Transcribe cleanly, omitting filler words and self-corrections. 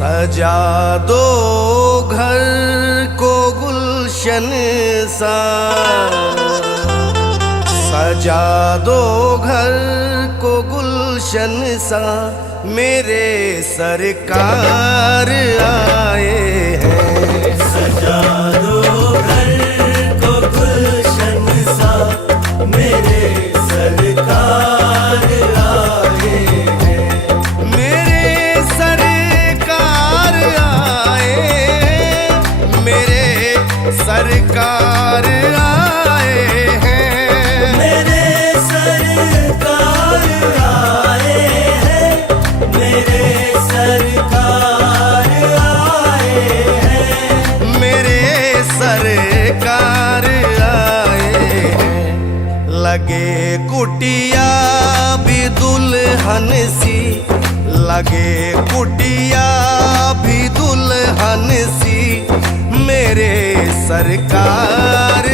सजा दो घर को गुलशन सा, सजा दो घर को गुलशन सा, मेरे सरकार आए हैं। सजा दो घर को गुलशन सा, मेरे सरकार आए हैं। मेरे सरकार आए, मेरे सरकार आए हैं। मेरे सरकार आए हैं, मेरे सरकार आए हैं। मेरे सरकार आए हैं। लगे कुटिया भी दुल्हन सी, लगे कुटिया भी दुल्हन सी, मेरे सरकार